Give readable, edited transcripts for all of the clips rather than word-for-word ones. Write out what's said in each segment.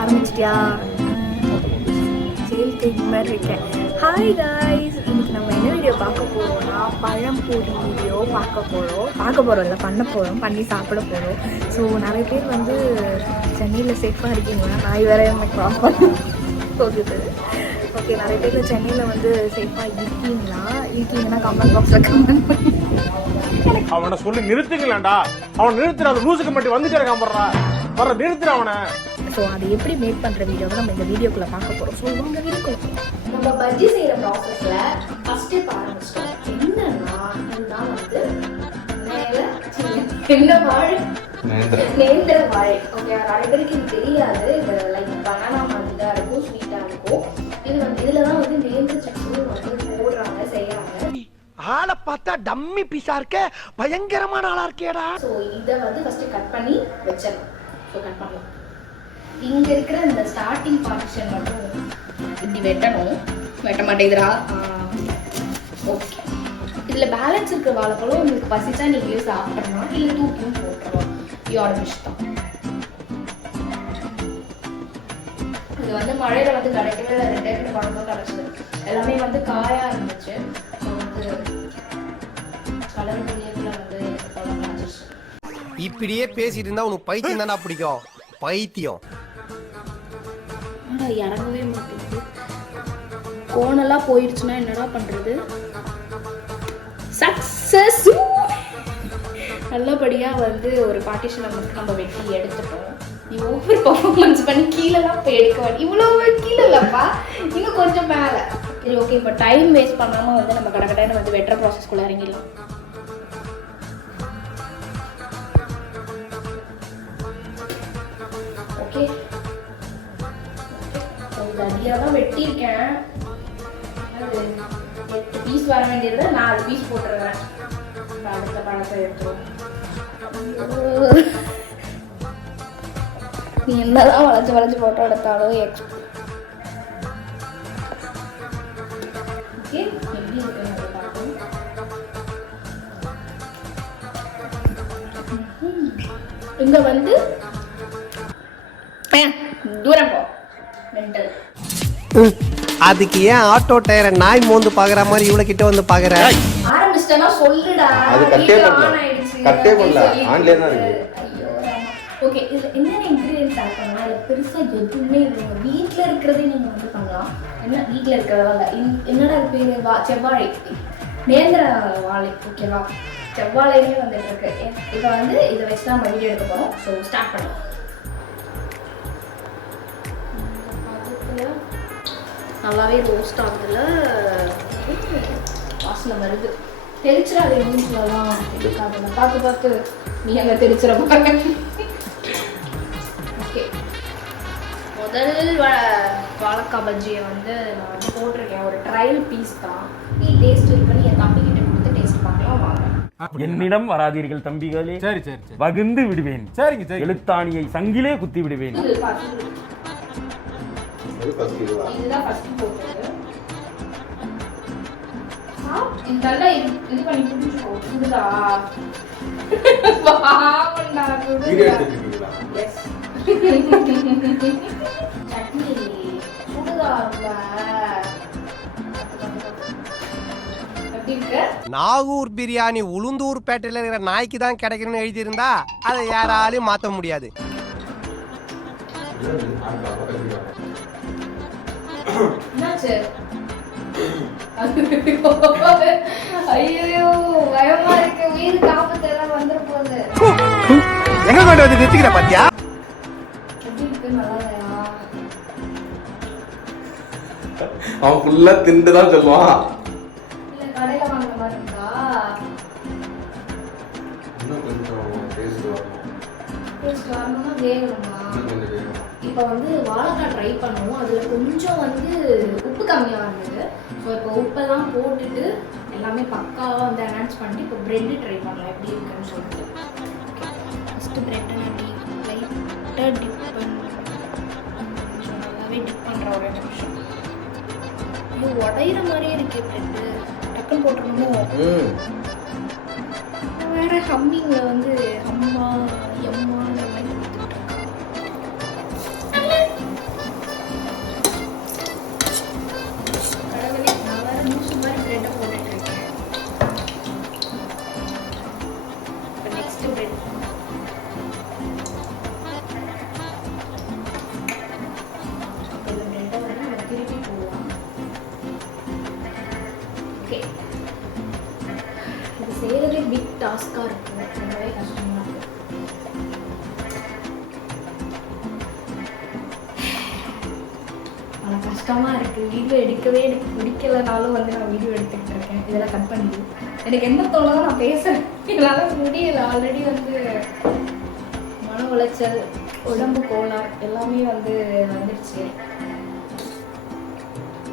ஆரம்பிச்சிட்டியா? Jail cake மாதிரி இருக்கேன். ஹாய் காய்ஸ், இன்னைக்கு நம்ம என்ன வீடியோ பார்க்க போகிறோம்னா பழம்பொரி வீடியோ பார்க்க போகிறோம் இல்லை பண்ணி சாப்பிட போகிறோம். ஸோ நிறைய பேர் வந்து சென்னையில் சேஃபாக இருக்கீங்களா? நாய் வேற எனக்கு க்ராஸ் பண்ணி போகுது. ஓகே, நிறைய பேர் சென்னையில் வந்து சேஃபாக இருக்கீங்கன்னா கமெண்ட் பாக்ஸில் கமெண்ட் பண்ணி அவனை சொல்லி நிறுத்துங்களேன்டா. அவன் நிறுத்துற அந்த லூசுக்கு மட்டும் வந்துட்டே வர நிறுத்துற அவனை. ஸோ அதை எப்படி மேக் பண்ணுற வீடியோவை நம்ம இந்த வீடியோக்குள்ளே பார்க்க போகிறோம். ஸோ உங்கள் வீடியோக்குள்ள நம்ம பஜ்ஜி செய்கிற ப்ராசஸில் ஃபஸ்ட்டு ஆரம்பிச்சிட்டோம். என்னன்னா இதுதான் வந்து நேந்திர வாழை. ஓகே, நிறைய பேருக்கு இது தெரியாது. இது லைக் பனானா மாதிரி தான் இருக்கும், ஸ்வீட்டாக இருக்கும். இது வந்து இதில் தான் வந்து நேந்திர சட்னி வந்து போடுறாங்க, செய்யறாங்க. ஆளை பார்த்தா டம்மி பீஸா இருக்க, பயங்கரமான ஆளா இருக்கேடா. ஸோ இதை வந்து ஃபர்ஸ்ட் கட் பண்ணி வச்சிடலாம். ஸோ கட் பண்ணலாம். இங்க இருக்கிற இந்த ஸ்டார்டிங் பார்ட்டிஷன் மட்டும் இப்படி வெட்ட மாட்டேங்குதுரா. ஓகே, இதுல பேலன்ஸ் இருக்கிற வாழைப்பழம் உங்களுக்கு பசிச்சா நீங்களே சாப்பிடலாம், இல்லை தூக்கியும் போட்டுருவோம். இதோட இஷ்டம். இது வந்து மழையில வந்து கிடைக்கவே இல்லை. 2 பழமும் கிடைச்சது. எல்லாமே வந்து காயா இருந்துச்சு. இப்படியே பேசிட்டு இருந்தா உனக்கு பைத்தியம் தானே பிடிக்கும். பைத்தியம் இறங்கவே மாட்டேங்குது. கோணெல்லாம் போயிடுச்சுன்னா என்னடா பண்றது? சக்சஸ். நல்லபடியா வந்து ஒரு பார்ட்டிஷனை மட்டும் நம்ம வெட்டி எடுத்துட்டோம். நீ ஓவர் பர்ஃபார்மன்ஸ் பண்ணி கீழெல்லாம் போய் எடுக்க வேண்டிய. இவ்வளவு கீழே இல்லப்பா, இன்னும் கொஞ்சம் மேலே. சரி, ஓகே, இப்போ டைம் வேஸ்ட் பண்ணாம வந்து நம்ம கடகடன்னு வந்து வெட்டுற ப்ராசஸ்க்குள்ள இறங்கிடலாம். ஓகே, அதிகமாக தான் வெட்டியிருக்கேன். 8 பீஸ் வர வேண்டியது 4 பீஸ் போட்டுருவேன். அடுத்த பழத்தை எடுத்துரும். நீ என்னதான் வளைச்சு போட்டோ எடுத்தாலும் ஓகே, எப்படி இருக்குன்னு பார்ப்போம். இங்க வந்து தூரம் போ. மென்டல். அதுக்கு ஏன் ஆட்டோ டயரை நாய் மோந்து பாக்குற மாதிரி இவ்வளவு கிட்ட வந்து பாக்குற? ஆரம்பிச்சிட்டேன்னா சொல்லுடா. அது கட்டே பண்ணல, ஆன்லைன் தான் இருக்கு. ஓகே, இதுல என்னென்ன இன்கிரியன்ஸ் ஆட் பண்ணலாம்? இல்லை பெருசா எதுவுமே இல்லை. வீட்டில் இருக்கிறதே நீங்கள் வந்து பண்ணலாம். என்ன வீட்டில் இருக்கிறதா இல்லை, என்னடா பேர் செவ்வாழை, நேந்திர வாழை. ஓகேவா, செவ்வாழையே வந்துட்டு இருக்கு. இப்போ வந்து இதை வச்சு தான் நம்ம வீடியோ எடுக்க போகிறோம். ஸோ ஸ்டார்ட் பண்ணலாம். நல்லாவே ரோஸ்ட் ஆகுதுல, வாசனை வருது. தெரிச்சிடாது மூஞ்சிலலாம் இருக்காதுல்ல. பார்த்து நீ அங்கே தெரிச்சிட பாருங்க. ஓகே, முதல் வாழைக்காய் பஜ்ஜியை வந்து நான் வந்து போட்டிருக்கேன். ஒரு ட்ரையல் பீஸ் தான். நீ டேஸ்ட் இருக்குன்னு என் தம்பி கிட்ட கொடுத்து டேஸ்ட் பார்க்கலாம் வாங்க. என்னிடம் வராதீர்கள் தம்பிகளே. சரி, வகுந்து விடுவேன். சரிங்க, எழுத்தாணியை சங்கிலே குத்தி விடுவேன். இதுதான் ஃபர்ஸ்ட் போட்டது. இதெல்லாம் இது பண்ணி புடிச்சுக்கோ. சுடுதா பாவண்டா சுடுதா. எஸ், சட்னி சுடுதா. நாகூர் பிரியாணி உளுந்தூர் பேட்டையில இருக்கிற நாய்க்கு தான் கிடைக்கணும்னு எழுதி இருந்தா அதை யாராலையும் மாத்த முடியாது. ஐயோ, பயமா இருக்கு. உயிர் காப்பத்து எல்லாம் வந்துட போகுது. எங்க கொண்டு வந்து நிறுத்திக்கிற பாத்தியா? அவன் ஃபுல்லா திண்டுதான் சொல்லுவான். இல்ல, கடையில வாங்குற மாதிரி இருக்கா? இன்னும் கொஞ்சம் டேஸ்ட் வரணும்னா வேகணுமா? இப்போ வந்து வாழைக்காய் ட்ரை பண்ணுவோம். அதில் கொஞ்சம் வந்து உப்பு கம்மியாக இருந்தது. ஸோ இப்போ உப்பெல்லாம் போட்டுட்டு எல்லாமே பக்காவாக வந்து என்ஹான்ஸ் பண்ணிட்டு இப்போ ப்ரெட்டு ட்ரை பண்ணலாம் எப்படி இருக்குன்னு சொல்லிட்டு. ஃபஸ்ட்டு ப்ரெட்டை நான் லைட்டாக டிப் பண்ணி நல்லாவே டிப் பண்ணுற ஒரு நிமிஷம். இது உடையிற மாதிரியே இருக்கு ப்ரெட்டு. டக்குன்னு போட்டுருணுமோ? வேற ஹம்மிங்கில் வந்து அம்மா எம்மான்ற மாதிரி கொடுத்துட்ருக்கேன். டாஸ்கா இருக்கு, ரொம்பவே கஷ்டமா இருக்கு. கஷ்டமா இருக்கு. வீடியோ எடுக்கவே எனக்கு பிடிக்கலனாலும் வந்து நான் வீடியோ எடுத்துக்கிட்டு இருக்கேன். இதெல்லாம் கட் பண்ணி எனக்கு என்ன தோணுதோ நான் பேசுறேன். என்னால் முடியல. ஆல்ரெடி வந்து மன உளைச்சல், உடம்பு கோளாறு எல்லாமே வந்து வந்துடுச்சு.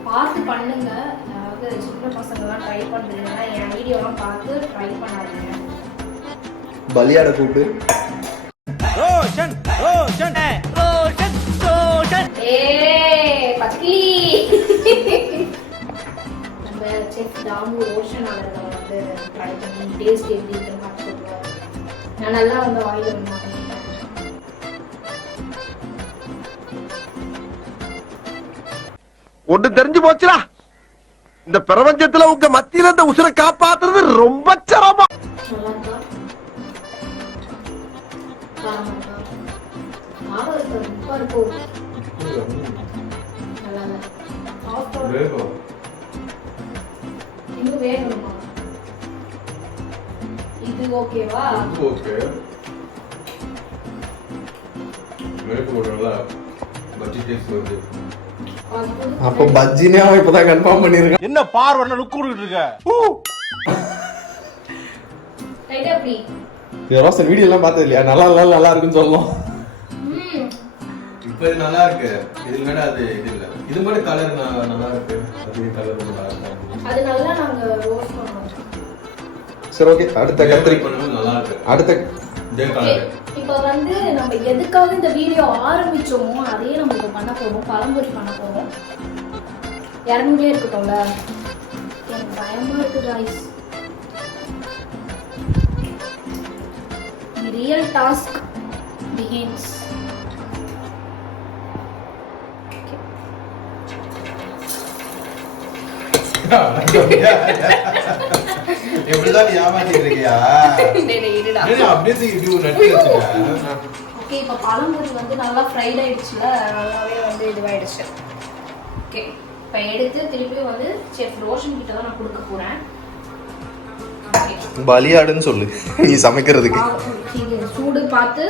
பார்த்து பண்ணுங்க. அதாவது சின்ன பசங்கள்லாம் ட்ரை பண்ணுறீங்கன்னா என் வீடியோலாம் பார்த்து ட்ரை பண்ணாதீங்க. பலியாட கூப்பிட்டு நம்ம செஃப் தாமு ரோஷன் அவர்கள் வந்து ட்ரை பண்ணி டேஸ்ட் எப்படி இருக்குன்னு பார்த்து சொல்லுவார். நான் நல்லா வந்து வாயில் வந்து ஒண்ணு தெரிஞ்சு போச்சுடா, இந்த பிரபஞ்சத்துல உங்க மத்தியில இந்த உசுரை காப்பாத்துறது ரொம்ப சிரமம். நல்லா இருக்கா? காரமா இருக்கா? காரம் இருக்கு, உப்பா இருக்கும். நல்லா இல்லை. இன்னும் வேணுமா? இது ஓகேவா? ஓகே. பஜ்ஜி டேஸ்ட் வருது. அப்ப பஜ்ஜினே அவன் இப்பதான் கன்ஃபார்ம் பண்ணிருக்கான். என்ன பார்வை லுக் கொடுத்துட்டு இருக்க? ரைட் அப்படி. ரோஷன் வீடியோ எல்லாம் பார்த்தது இல்லையா? நல்லா இருக்குன்னு சொல்லலாம். இப்ப இது நல்லா இருக்கு. இதுல வேணா அது இது இல்ல. இது மட்டும் கலர் நல்லா இருக்கு. அது கலர் நல்லா இருக்கு. அது நல்லா நாங்க ரோஸ்ட் பண்ணுவோம். சரி ஓகே, அடுத்த கத்திரி பண்ணும்போது நல்லா இருக்கு. அடுத்த இதே கலர். இப்போ வந்து நம்ம எதுக்காக இந்த வீடியோ ஆரம்பிச்சோமோ அதையே நம்ம இப்போ பண்ண போறோம். பழம்பொரி பண்ண போறோம். 200 இருக்கட்டும்ல. எனக்கு பயமா இருக்கு guys. The real task begins. எப்படிதான் நீ ஏமாத்திட்டு இருக்கியா? அப்படியே இது நட்டு வச்சுக்க. ஓகே, இப்போ பழம்பொரி வந்து நல்லா ஃப்ரைட் ஆயிடுச்சுல, நல்லாவே வந்து இதுவாயிடுச்சு. ஓகே, இப்போ எடுத்து திருப்பி வந்து செஃப் ரோஷன் கிட்ட தான் நான் கொடுக்க போறேன். பலியாடுன்னு சொல்லு நீ சமைக்கிறதுக்கு. இது சூடு பார்த்து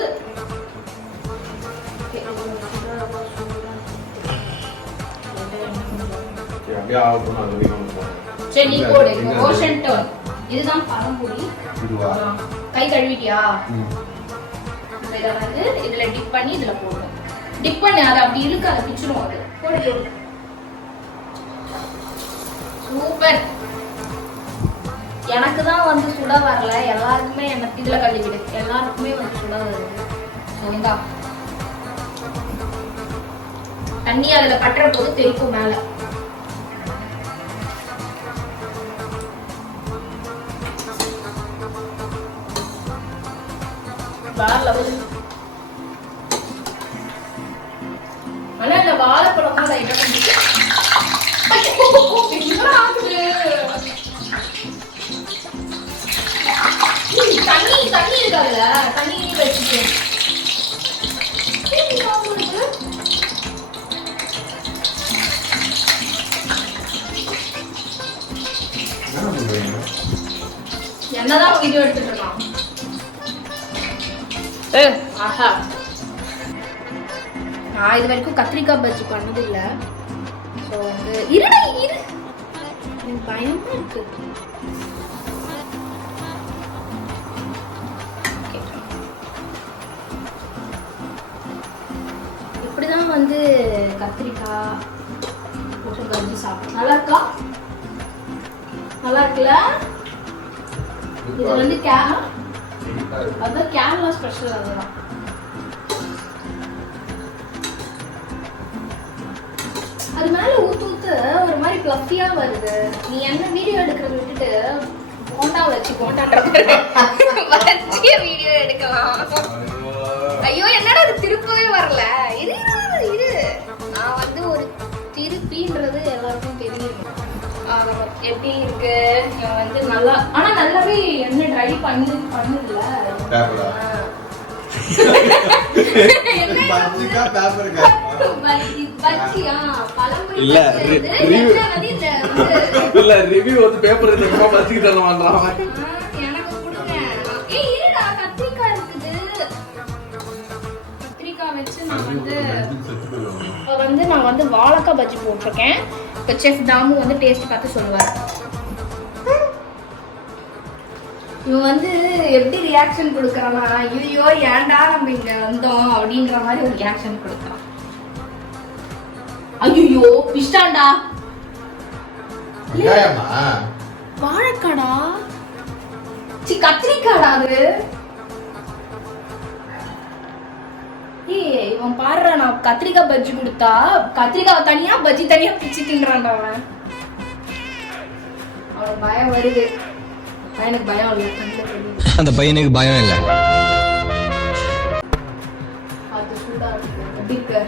அப்படியே ஆகணும். அது வரைக்கும் சரி, நீ போடு. ரோஷன் டர்ன். இதுதான் பழம்பொரி. இதுவா? கை கழுவிட்டியா? இதை வந்து இதுல டிப் பண்ணி இதுல போடு. டிப் பண்ணு, அது அப்படி இருக்கு, அதை பிச்சிரும். அது போடு போடு. சூப்பர். எனக்கு தான் வந்து சுட வரல, எல்லாருக்குமே எனக்கு இதுல கழுவிடு. எல்லாருக்குமே வந்து சுட வருது. இந்தா தண்ணி அதுல பட்டுற போது தெரிக்கும் மேல. ஆனா இந்த வாழைப்பழம் தான் லைட்டா கொஞ்சம் தண்ணி இருக்காதுல, தண்ணி வச்சுட்டு என்னதான் வீடியோ எடுத்துட்டு இருக்கான். ஆஹா, நான் இது வரைக்கும் கத்திரிக்காய் பஜ்ஜி பண்ணது இல்ல. ஸோ வந்து இரு எனக்கு பயமா இருக்கு. இப்படிதான் வந்து கத்திரிக்காய் போட்டு பஜ்ஜி சாப்பிடும். நல்லா இருக்கா? நல்லா இருக்குல்ல? இது வந்து அதான் கேரளா ஸ்பெஷல். அதுதான் அது மேல ஊத்து ஒரு மாதிரி பிளஃபியா வருது. நீ என்ன வீடியோ எடுக்கிறத விட்டுட்டு போண்டா வச்சு போண்டான்ற வீடியோ எடுக்கலாம். ஐயோ, என்னடா அது திருப்பவே வரல. இது நான் வந்து ஒரு திருப்பின்றது எல்லாருக்கும் தெரியும். எப்படி இருக்கு வந்து நல்லா, ஆனா நல்லாவே என்ன ட்ரை பண்ணுதுல. ரிவ்யூ வந்து பேப்பர் எடுத்து பச்சிட்டு தர மாட்டான். எனக்கு கொடுங்க, நான் வந்து வாழைக்காய் பஜ்ஜி போட்டிருக்கேன். இப்போ செஃப் தாமு வந்து டேஸ்ட் பார்த்து சொல்லுவார். இவன் வந்து எப்படி ரியாக்ஷன் கொடுக்குறான்னா, ஐயோ ஏன்டா நம்ம இங்க வந்தோம் அப்படின்ற மாதிரி ஒரு ரியாக்ஷன் கொடுக்குறான். ஐயோ பிஷ்டாண்டா வாழைக்காடா, கத்திரிக்காடா அது. இவன் பாடுற, நான் கத்திரிக்காய் பஜ்ஜி கொடுத்தா கத்திரிக்காய் தனியா பஜ்ஜி தனியா பிச்சு தின்றான்டா அவன். அவனுக்கு பயம் வருது. எனக்கு பயம் இல்லை, அந்த பையனுக்கு பயம் இல்லை. அது சூடா இருக்கு.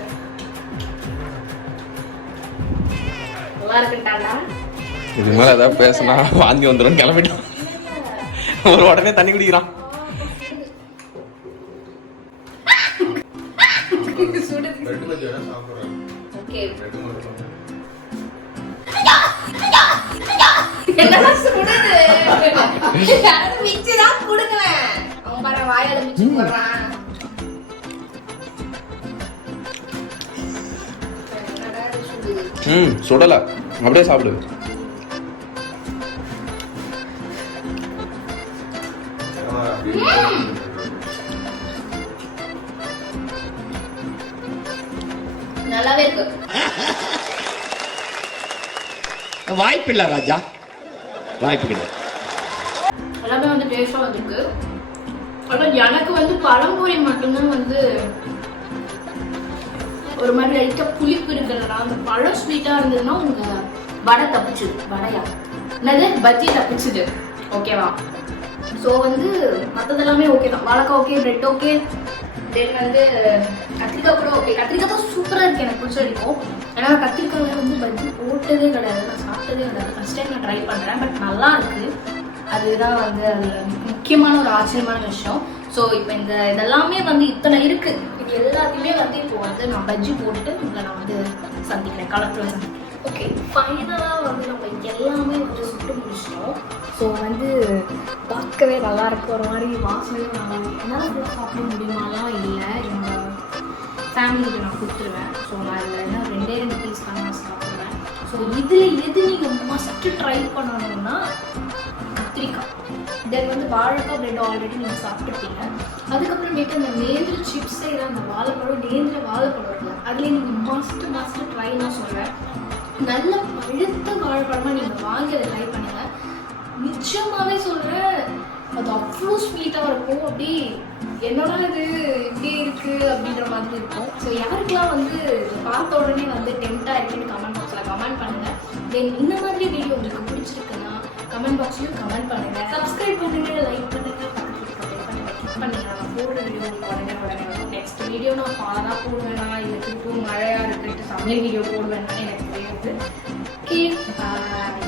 நல்லா இருக்குட்டாடா. இது மேல ஏதாவது பேசினா வாந்தி வந்துடும், கிளம்பிட்டான். ஒரு உடனே தண்ணி குடிக்கிறான். என்னடா சுடுது? மிச்சிதான் குடுங்களேன். அவன் பாரு வாயால மிச்சி போடுறான். சுடல, அப்படியே சாப்பிடு. நல்லாவே இருக்கு. வாய்ப்பில்ல ராஜா, வாய்ப்பு கிடையாது. எல்லாமே வந்து டேஸ்டா வந்திருக்கு. ஆனா எனக்கு வந்து பழம்பொரி மட்டும்தான் வந்து ஒரு மாதிரி லைட்டா புளிப்பு இருக்கிறதுனா, அந்த பழம் ஸ்வீட்டா இருந்ததுன்னா உங்க வடை தப்பிச்சுது. வடையா என்னது பஜ்ஜி தப்பிச்சுது. ஓகேவா? ஸோ வந்து மற்றதெல்லாமே ஓகே தான். வாழைக்காய் ஓகே, பிரெட் ஓகே, தென் வந்து கத்திரிக்காய் கூட ஓகே. கத்திரிக்காய் தான் சூப்பராக இருக்குது, எனக்கு பிடிச்ச வரைக்கும். ஏன்னா கத்திரிக்காய் வந்து பஜ்ஜி போட்டதே கிடையாது, நான் சாப்பிட்டதே கிடையாது. ஃபர்ஸ்ட் டைம் நான் ட்ரை பண்ணுறேன், பட் நல்லா இருக்குது. அதுதான் வந்து அது முக்கியமான ஒரு ஆச்சரியமான விஷயம். ஸோ இப்போ இதெல்லாமே வந்து இத்தனை இருக்குது. இது எல்லாத்தையுமே வந்து இப்போ வந்து நான் பஜ்ஜி போட்டுட்டு உங்களை நான் வந்து சந்திக்கிறேன், கலெக்டர் சந்திக்கிறேன். ஓகே, ஃபைனலாக வந்து நம்ம எல்லாமே வந்து சுட்டு முடிச்சிட்டோம். ஸோ வந்து பார்க்கவே நல்லா இருக்கு, ஒரு மாதிரி வாசனையும் நல்லா இருக்கு. என்னால் கூட சாப்பிட முடியுமாலாம் இல்லை, என்னோட ஃபேமிலிக்கு நான் கொடுத்துருவேன். ஸோ நான் இதில் என்ன 2 பீஸ் தான் நான் சாப்பிடுவேன். ஸோ இதில் எது நீங்கள் மஸ்ட்டு ட்ரை பண்ணணும்னா கத்திரிக்காய், தென் வந்து வாழைக்காய் பிரெட் ஆல்ரெடி நீங்கள் சாப்பிட்டுருப்பீங்க. அதுக்கப்புறமேட்டு அந்த நேந்திர சிப்ஸ் செய்கிற அந்த வாழைப்பழம், நேந்திர வாழைப்பழம் இருக்குல்ல, அதுலேயே நீங்கள் மஸ்ட்டு ட்ரை நான் சொல்கிறேன். நல்ல பழுத்த வாழைப்பழமாக நீங்கள் வாங்கி அதை ட்ரை பண்ணுங்கள். நிச்சயமாகவே சொல்கிறேன், அது அவ்வளோ ஸ்வீட்டாக இருக்கும். அப்படி என்னடா இது இப்படி இருக்குது அப்படின்ற மாதிரி இருக்கும். ஸோ யாருக்கெல்லாம் வந்து பார்த்த உடனே வந்து டெம்ட்டாக இருக்குன்னு கமெண்ட் பாக்ஸில் கமெண்ட் பண்ணுங்கள். தென் இந்த மாதிரி வீடியோ உங்களுக்கு பிடிச்சிருக்குன்னா கமெண்ட் பாக்ஸ்லையும் கமெண்ட் பண்ணுங்கள். சப்ஸ்கிரைப் பண்ணுங்கள், லைக் பண்ணுங்கள், கிளிக் பண்ணுங்கள். நான் போடுற வீடியோ உடனே வரும். நெக்ஸ்ட் வீடியோ நான் ஃபாலாக போடுவேனா, இல்லை திருப்பூர் மழையாக இருக்குன்ட்டு சமையல் வீடியோ போடுவேன்னா எனக்கு தெரியாது. ஓகே, பாய்.